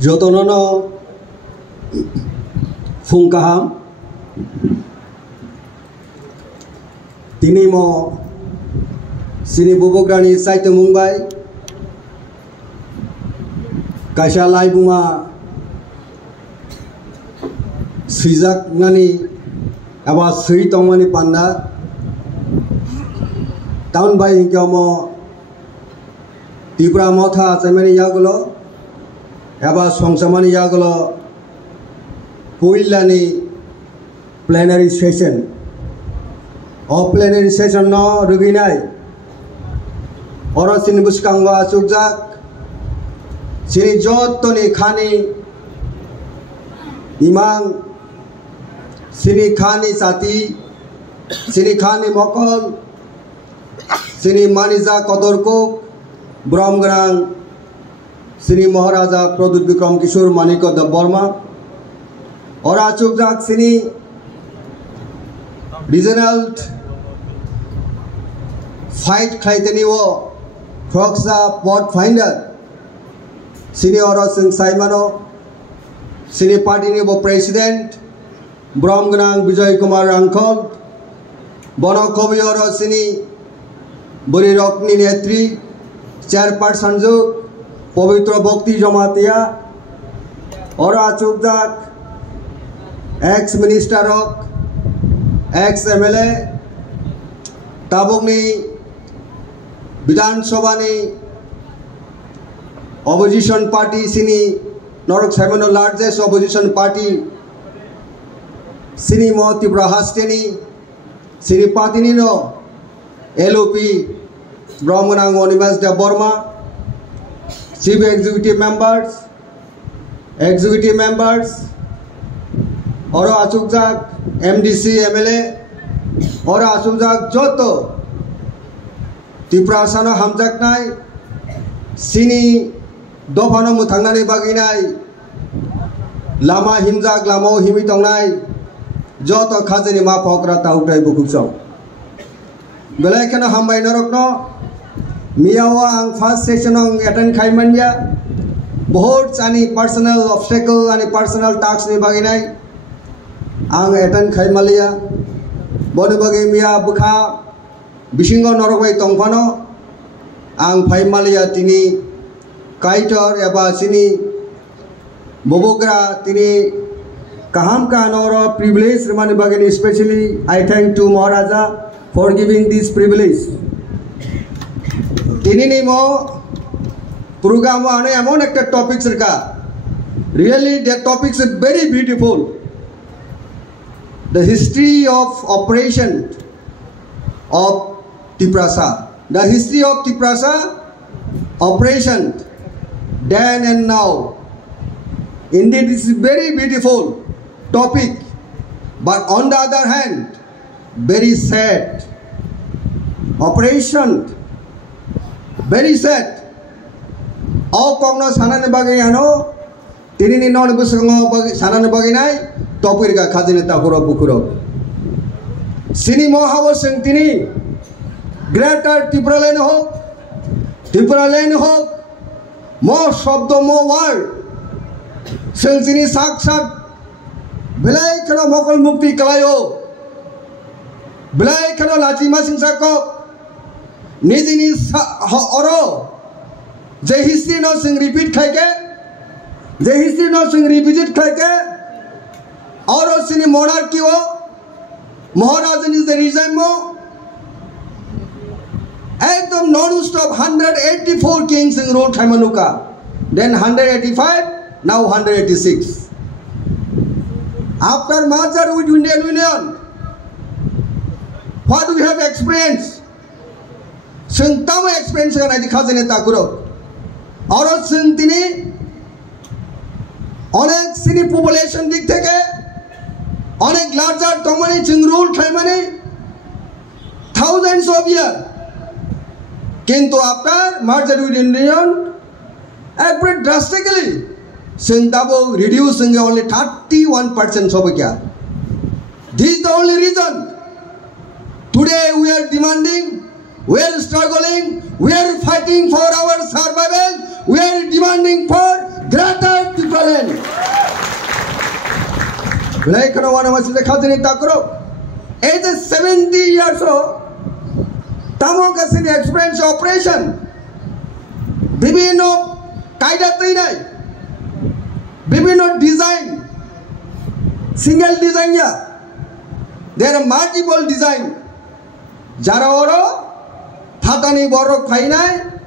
Jotonono Fungkaham Tini mo Sini Bubograni Saito Mumbai Kaisa Lai Buma Sijak Ngani Aba Sri Tongmani Panda Town by Inkomo Tipra Motha Semani Yagulo Aba Songsamani Yagulo Puilani plenary session of plenary session no ruginai oro sini buskangwa sukjak sini jotoni khani imang sini khani sati sini khani mokol sini manija kodorko bromgrang sini maharaja pradut bikram kishore maniko the Burma ora sukjak sini regional fight khaiteni wo proxa port finder sini oro sing saimano sini party ni bo president bromganang Bijoy Kumar Rangkol bono kobi oro sini buri rokni netri chairperson jo pavitra bhakti jamatia ora chukjak ex minister of ex MLA tabogni Vidhan Sabha ni opposition party sini Norok Simon largest opposition party sini mo Tibra Hasteni sini patini no LOP Brahmanang Onimas de Burma chief executive members oro achukjak MDC MLA oro achukjak joto Tiprasano hamjak nai sini dofano muthangnani baginai lama himjak lamo himi tongnai joto khajani ma phokra tautai bukukso belai khana hambai norokno miyawa ang first session ong attend khaimanya bahut chani personal obstacle ani personal task ni baginai ang attend khaimaliya boni bagi miya bukha bisingo norokbai tongfano ang phaimalia tini kaitor eba sini bobogra tini kaham ka noro privilege remani bagani especially I thank to Maharaja for giving this privilege tini ni mo program ane emon ekta topic sirka really that topic is very beautiful the history of operation of Tiprasa the history of Tiprasa operation then and now indeed this is very beautiful topic but on the other hand very sad operation very sad all kongno sanane bagai ano tini ni non busango bagi sanane bagai nai topir ka khajine takuro bukuro sini mohawo sing tini greater Tripura lane ho mo shabdo mo word sing tini sak belai kana mokol mukti kalayo belai kana lachima sing sako nijini oro je history no sing repeat khaike je history no sing revisit khaike oro sini monarchy ho Maharajan is the regime mo ekdom non-stop 184 kings in rule Thaimanuka then 185 now 186 after merger with Indian Union what do we have experience sing tam experience kana dikhajene takuro oro sing tini onek sini population dik theke onek larger tomani sing rule Thaimani thousands of years Kintu after merger with Indian, every drastically, Singapore reducing only 31% of kya. This is the only reason. Today we are demanding, we are struggling, we are fighting for our survival, we are demanding for greater Nagaland. Like no one was the Khazini Takro. Age 70 years old. Tamokasini experience operation. Bibino Kaida Tinai. Bibino design. Single design ya. There are multiple design. Jara oro Fatani Borok Kainai.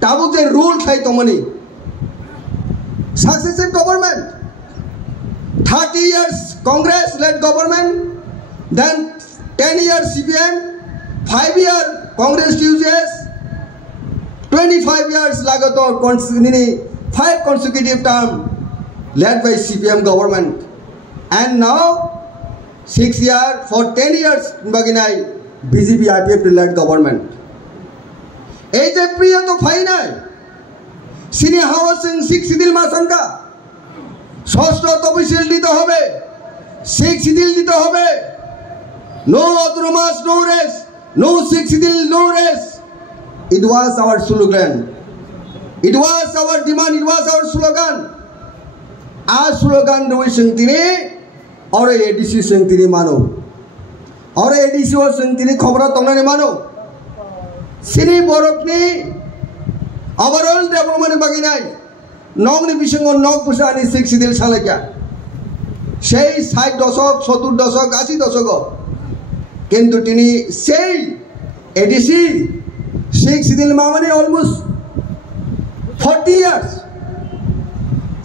Tabute rule Kaitomani. Successive government. 30 years Congress-led government, then 10 years CPM, 5 years Congress TUCS, 25 years Lagator, 5 consecutive terms led by CPM government. And now 6 years, for 10 years Baginai, BJP IPF-led government. Age of Priya to Fainai, Senior Housing 6 Sidil Masanka. ষষ্ঠ তফসিল দিতে হবে 6 schedule দিতে হবে no autonomous no rest no 6 schedule no rest. It was our slogan, it was our demand, it was our slogan. Our slogan doi sengtini ore ADC sengtini mano ore ADC o sengtini khobra tongnani mano sini borokni overall development baginai Nongni Bishango Nog Pusani 6 Sidil Salaka. Say side dosok, sotur dosok, asi dosogo. Kendutini say ADC 6 Sidil Mamani almost 40 years.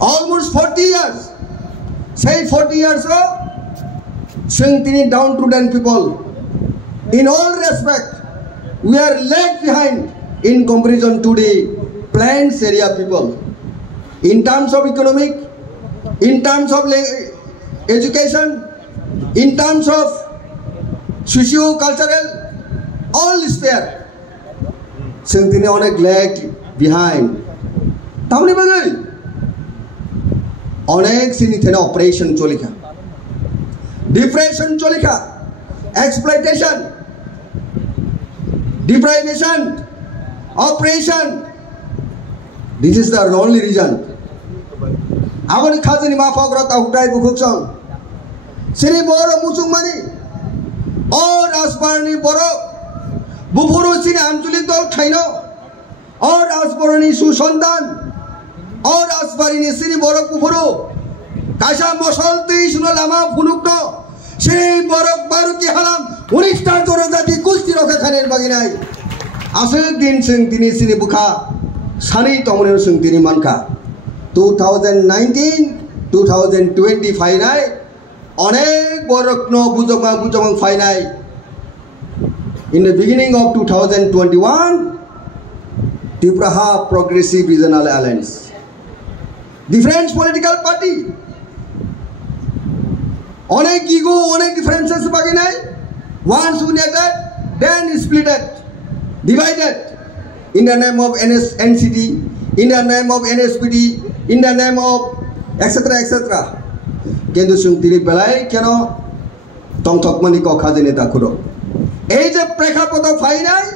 Almost 40 years. Say 40 years ago, Sengtini downtrodden people. In all respect, we are lag behind in comparison to the plains area people. In terms of economic, in terms of education, in terms of socio-cultural, all is there. Sengtini onek lag behind. Tamni bagai onek sini thena operation cholika, depression cholika, exploitation, deprivation, operation. This is the only reason. Abani Khazini Mafograta Hutai Bukuksang. Sini Boro Musung Mani. Or Asparni Boro. Bufuru Sini Amjulik Dol Kaino. Or Asparni Susondan. Or Asparini Sini Boro Bufuru. Kasha Mosol Tishno Lama Fulukno. Sini Borok Baruki Halam. Unistar Torozati Kusti Roka Khaner Baginai. Asal Din Sing Dini Sini Bukha. Sani Tomono Sungtini Manka 2019-2020 Fainai Onek Borokno Bujomang Fainai. In the beginning of 2021, Tipraha Progressive Regional Alliance. Different political party. Onek ego, onek differences Baginai. Once united, then splitted, divided. In the name of NCT, in the name of NSPD, in the name of etc. etc. Kendu Sungtiri Belai Kano Tongtokmani ko Khazini Dakuro. Age of Prekapoto Fainai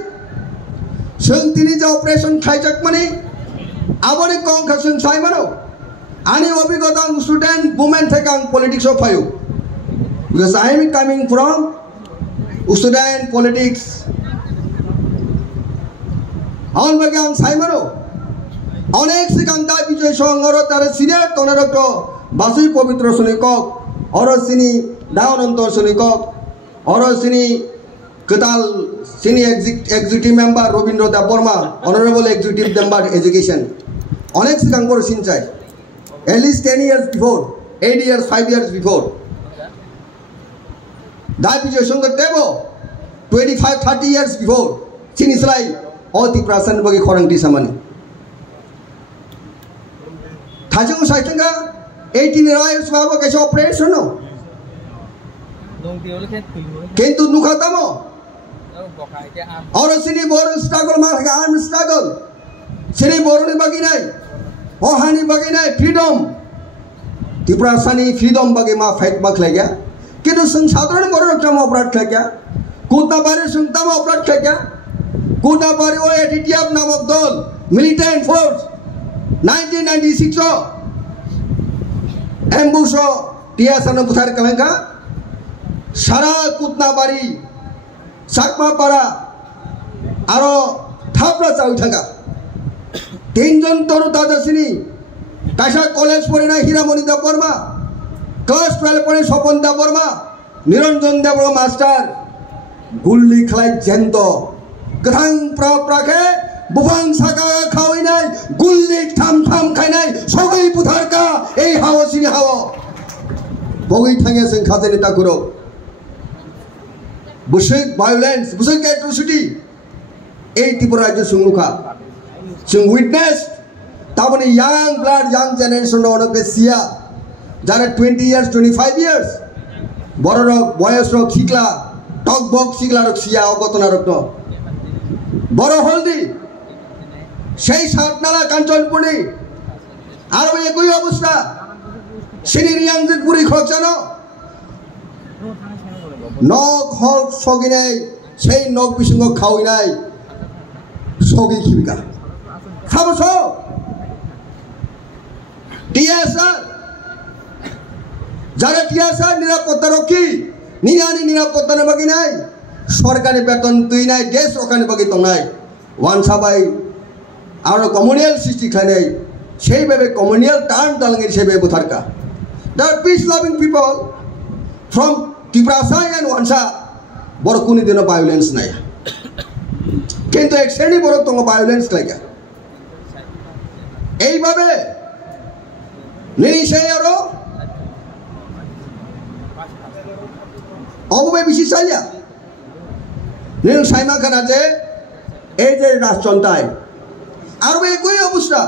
Sungtiri operation Kajak money Aboni Kong Kasun Simano Ani Obigotang student women Tekang politics of Payu. Because I am coming from student politics. On Bagang Simano. Onek Sikanda Vijay Shongoro Tara Senior Tonaroto, Basu Povitro Sunikok, Orosini, Down on Tosunikok, Orosini, Katal, Senior Executive Member Robindro Daporma, Honorable Executive Member Education. Onek Sikangor Sinchai. At least 10 years before, 8 years, 5 years before. That Vijay Shongar Tebo, 25-30 years before. Sinislai. All the person bagi korang di samani. Thajung saitanga 18 years babo kaisa operation no. Kentu nukhatamo. Aur sini boru struggle mar arm struggle. Sini boru ni bagi nai. Ohani bagi nai freedom. Tripura sani freedom bagi ma fight mak lagya. Kentu sung sadharan boru rakam operat lagya. Kutna bare sung tam operat lagya. Kuda Bario ATTF Namok Dol, militant force, 1996. एम्बुसो টিয়াসানো বুথার কামেঙ্কা সারা কুতনাবাড়ি চাকমাপাড়া আরো থাপড়া চাউই থাকা তিনজন তরু তাজাসিনী কাশা college পড়ে না হীরামণি দেব Varma class 12 পড়ে স্বপন দেব বর্মা নিরঞ্জন দেব master গুল্লি খেলাই Zend গোথাং প্রাকে বুফাং সাকা খাওয়াই নাই গুল্লি থাম থাম খাই নাই সবাই বুথারকা এই হাওয়া সিনি হাওয়া বগৈ থাঙে जों খাজেনি তাকুরো বুসিক ভায়োলেন্স বুসিক অ্যাট্রোসিটি এই ত্রিপুরা রাজ্য সুংনুখা जों উইটনেস তাবনি ইয়াং ব্লাড ইয়াং জেনারেশন অনেক সিয়া যারা 20 ইয়ার্স 25 ইয়ার্স বড় বয়স খিকলা টক বক শিকলা সিয়া অগতনা রক্ত বড় হলদি সেই সাতনালা কাঞ্চনপুরি আর একই অবস্থা সিনিরিয়াং যে পুরি খরচানো নখ হক সগি নাই সেই নখ বিসঙ্গ খাওয়াই নাই সগি খিবিকা খাবছ টিএসআর যারা টিএসআর নিরাপত্তা রক্ষী নিরানি নিরাপত্তা বাকি নাই সরকারি বেতন তুই নাই দেশ রক্ষানি বাকি তো নাই ওয়ান সাবাই আর কমিউনিয়াল সৃষ্টি খাই সেইভাবে কমিউনিয়াল টার্ন তালঙ্গের সেভাবে বুথারকা There are peace-loving people from Tiprasai and Wansa. Boro kuni dino violence nai. Kintu ek seni boro tongo violence laga. Ei babe. Nini sayaro. Obo be bisi saya. Nini saima kana je. Ei je rashchontai. Aro be koi obusta.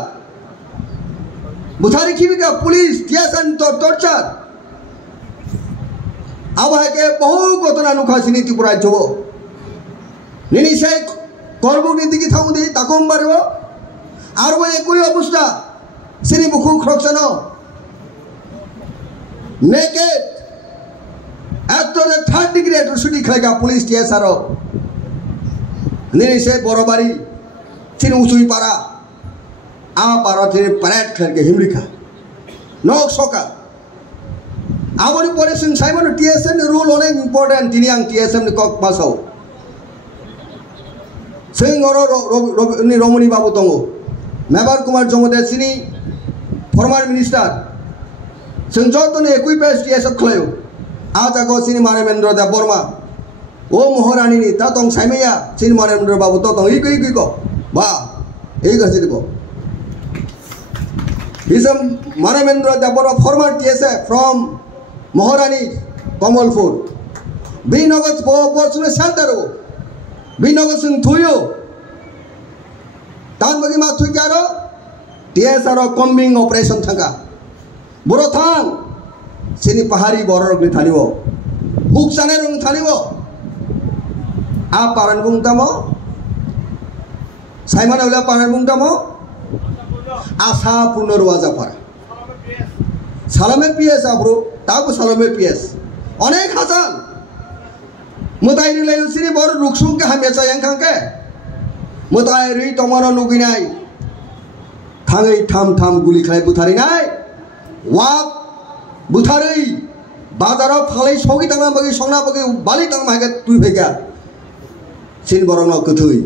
बुथारी खिबिका police टियासन तो torture आवाके बहु गतना नुखासिनी त्रिपुरा जबो निनि সেই করবুনি দিকে থাউদি তাকম বারবো আর ওই একই অবস্থা সিনি বুকু খরকছানো নেকেড এত 3rd ডিগ্রি অ্যাট্রোসিটি খাইগা পুলিশ টিয়াসারো নিনি সেই বড়বাড়ি সিনি উচুই পাড়া পারতে প্যারেড খেলকে হিমরিখা নক সকা আমনি পরে সিং সাইমন টিএসএম রুল অনেক ইম্পর্টেন্ট তিনি আং টিএসএম নি কক পাসাও সিং অর রমণী বাবু দङ মেবার কুমার জমদেব সিনি ফর্মার মিনিস্টার সিং যতনে একই পেস টিএসএফ খলাयो আজ আগো সিনি মানবেন্দ্র দেব বর্মা ও মহারানী নি তা দং সাইমেয়া সিনি মানবেন্দ্র বাবু তো দং ইকই ইকই গো বা এই গছে দিব He's a Manamendra Dabora former TSF from Maharani Kamalpur. Binogot Borsuna Santaro. Binogosun Tuyo. Tanbagi Matugaro. TSR combing operation Tanga. Burotang. Sini Pahari Boror Talibo. Huksanerung Talibo. Aparan Bungtamo. Simon Ola Paran Bungtamo. আশা পুনর্বাজা পারা সালামে PS আব্রো তাও সালামে PS অনেক হাজার মতাই rely উসিনি বড় রুকসুকে হামেচা ইয়াংখাংকে মতাই রি তমানো নুগিনাই থাঙै থাম থাম গুলি খাই বুথারি নাই ওয়াক বুথারি বাজারাव ফালাই সগি তাংনা বাগি সংনা বাগি বালি তাং মাগে তুই ভেগা সিন বরং কথুই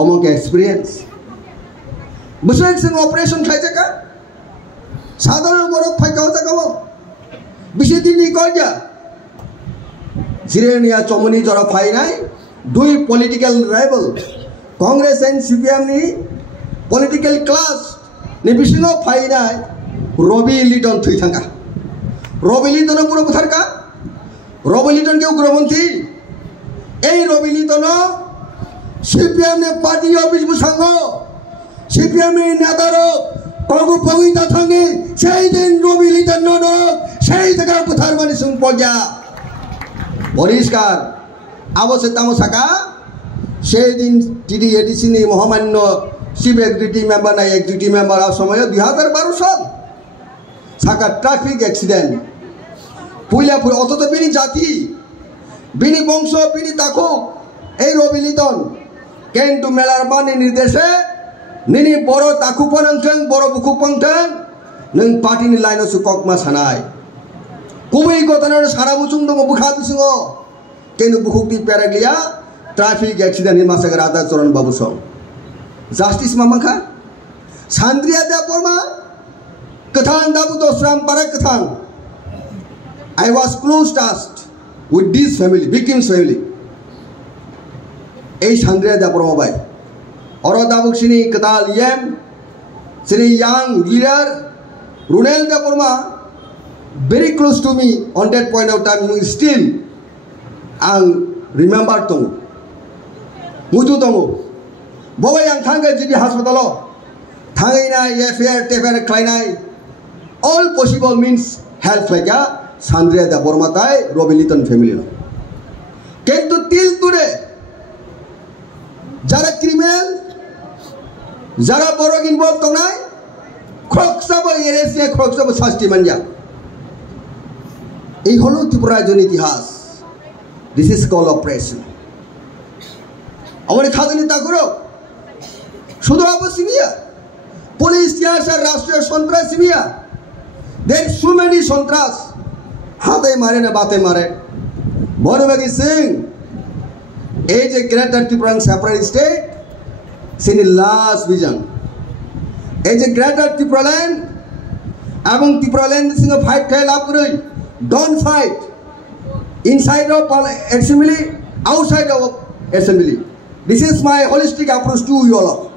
অমক এক্সপেরিয়েন্স বুসেক সিং অপারেশন খাইজাকা সাধারণ বড় ফাইকাও জাগাবো বিশে দিনই কয়জা জিরেনিয়া চমনি জরা ফাই নাই দুই political rival Congress and CPM নি পলিটিক্যাল ক্লাস নি বিশিনো ফাই নাই রবি লিটন থুই থাকা রবি লিটন পুরো বুথারকা রবি লিটন কে উগ্রপন্থী এই রবি লিটন সিপিএম নে পার্টি অফিস বুসাঙ্গ সিপিএম নেতারো কগু পবিতা থাঙ্গে সেই দিন রবি লিটন নন সেই জায়গা বুথার মানে সুং পজা পরিষ্কার আবশ্যক তামো সাকা সেই দিন টিডি এডিসি নি মহামান্য চিফ এক্সিকিউটিভ মেম্বার নাই এক্সিকিউটিভ মেম্বার সময় 2012 সাল সাকা ট্রাফিক অ্যাক্সিডেন্ট পুইলা অথচ বিনি জাতি বিনি বংশ বিনি তাকো এই রবি লিটন কিন্তু মেলার বাণী নির্দেশে নিনি বড় তাকু পনংথং বড় বুকু পংথং neng party ni line su kok ma sanai kubai ko tanar sara muchung dong bukha bisingo kenu bukhukti peraglia traffic accident ni masa garada choran babu song justice mamangkha sandria da porma kathang dabu dosram parak kathang I was close tasked with this family victims family ei sandria da porma bai oro dabu sini katal yem sini young leader Runel da porma very close to me on that point of time still ang remember tongu mutu tongu bawa yang thangga jadi hospital thangai na affair tefer klainai all possible means help laga Sandria da porma tai Robiliton family no kentu til ture jara criminal jara borok involved tongnai khroksabo eresya khroksabo sasti manja এই হলো ত্রিপুরা জন ইতিহাস this is call operation আমাদের খাজনি তা করো শুধু আবসিমিয়া police ইয়াসার রাষ্ট্রীয় সন্ত্রাসীমিয়া দের so many সন্ত্রাস হাতে মারে না বাতে মারে বনবাগী সিং এই যে গ্রেটার ত্রিপুরান সেপারেট স্টেট সিনি লাস্ট ভিজন এই যে গ্রেটার ত্রিপুরাল্যান্ড এবং ত্রিপুরাল্যান্ড সিংহ ফাইট খেয়ে লাভ করে don't fight inside of assembly outside of assembly this is my holistic approach to you all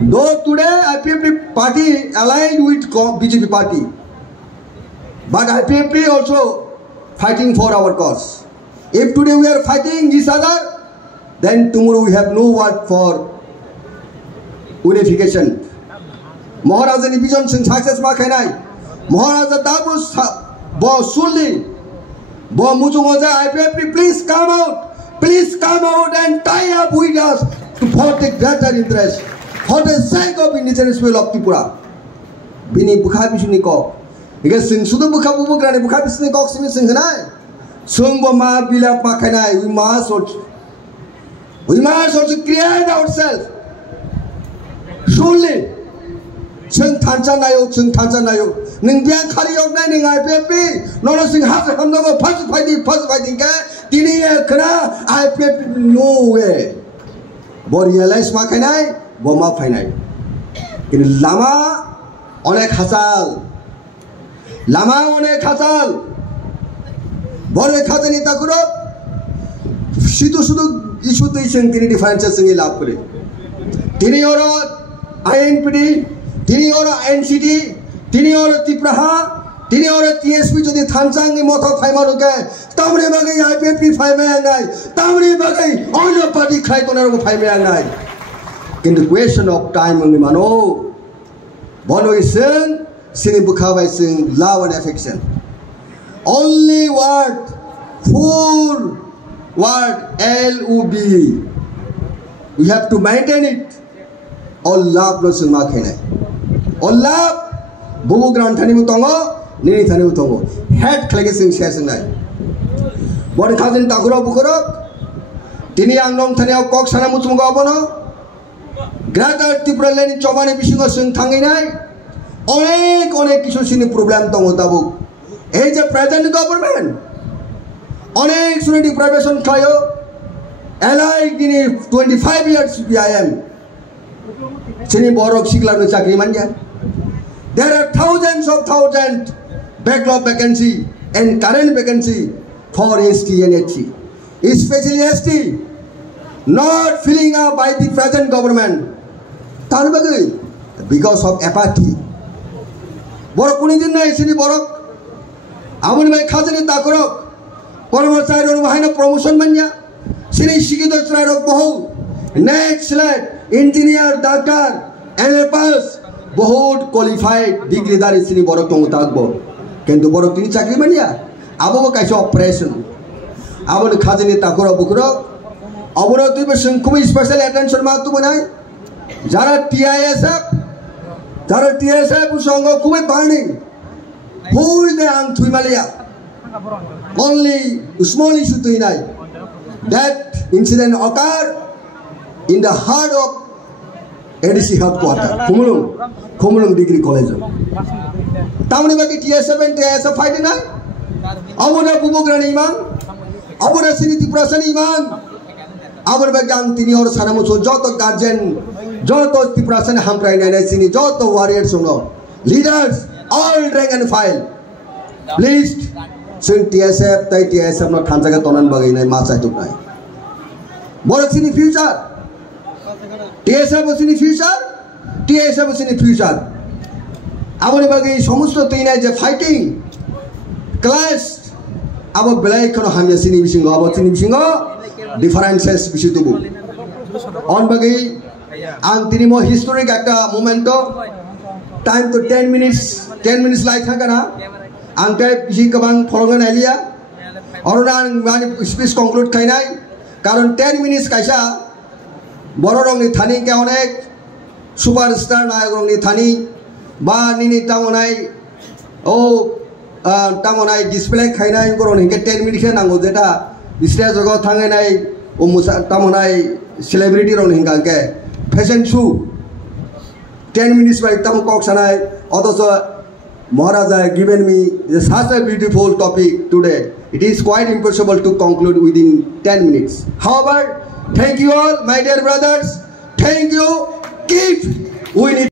though today IPFP party aligned with BJP party but IPFP also fighting for our cause if today we are fighting each other then tomorrow we have no word for unification Maharaja ni vision sing success ma khainai Maharaja Dabu Bo Suli Bo Muchungoja IPFP please come out and tie up with us for the greater interest for the sake of indigenous people of Tripura Bini Bukha Bishuni Kok because Sing Sudu Bukha Bubu Grani Bukha Bishuni Kok Simi Sing Hanai Sung Boma Bila Pakanai we must also create ourselves surely Chung Tanzanayo, Nindian Kari of Nanning IPFP, no sing half a hundred of fighting, Dini Kra, IPFP, no way. Borealize Makanai, Boma Finai. In Lama on a Hazal, Lama on a Hazal, Bore Kazani Takuro, Shitu Sudu, issue the Dini differences in Lapuri. Dini Oro, INPD. তিনি ওরা NCD তিনি ওরা ত্রিপুরা তিনি ওরা TSP যদি থানচাংনি মতো ফাইমারুকে তামরে বাগাই আইপিএফপি ফাইমায়াং নাই তামরে বাগাই অন্য পার্টি খাইতনারও ফাইমায়াং নাই কিন্তু কোয়েশ্চন অফ টাইম অনলি মানো বনইসেন সিনি বুখাবাইসিং love and affection only word full word LOB we have to maintain it all love losin ma khainai Allah bubu ground thani mutongo nini thani mutongo head khlege sing share sing nai bor khajin takuro bukuro tini anglong thani kok sana muchungo abono greater Tripura leni chobani bisingo sing thangi nai onek kisu sini problem tongo tabu ei je present government onek suni deprivation khayo alike dini 25 years PIM sini borok siklanu chakri manja there are thousands backlog vacancy and current vacancy for ST and HT especially ST not filling up by the present government tarbagai because of apathy borok kuni din nai sini borok amuni bai khajani takorok kormachari ro bahina promotion manja sini shikito chrai bohu next slide engineer doctor MFS बहुत qualified degree दारी सिनी बरक तो मुताकबो किंतु बरक तिनी चाकरी मनिया अब वो कैसे ऑपरेशन अब न खाजनी ताकरो बुकरो अब न तुई बसं कुम स्पेशल अटेंशन मा तु बनाई जारा TISF उसंगो कुम बाणी whole day ang तुई मालिया only small issue तुई नाई that incident occurred in the heart of ADC headquarter Khumulung Degree College tamani bagi TSF and TSF fighting na abona bubograni imang abona siniti prasani imang abor bagang tini or sanamuso joto guardian joto tiprasani hamprai nai sini joto warriors sono leaders all rank and file please sin TSF tai TSF no thanjaga tonan bagai nai masai tuk nai more sini future TSF sini future TSF sini future aboni bagi somusto tinai je fighting class abo belai kono hamya sini bisingo abo sini bisingo differences bisitubu on bagi ang tini mo historic ekta momento time to 10 minutes like thakana ang tai bisi kabang phorong elia orona mani speech conclude khainai karon 10 minutes kaisa bororong ni thani ke onek superstar nayakrong ni thani ba nini tamonai o tamonai display khainai koron hinke 10 minutes nango jeta stage jogo thangai nai o musa tamonai celebrity rong hinga ke fashion show 10 minutes by tam kok sanai otoso Maharaja given me such a beautiful topic today. It is quite impossible to conclude within 10 minutes. However, thank you all, my dear brothers. Thank you. Keep. We need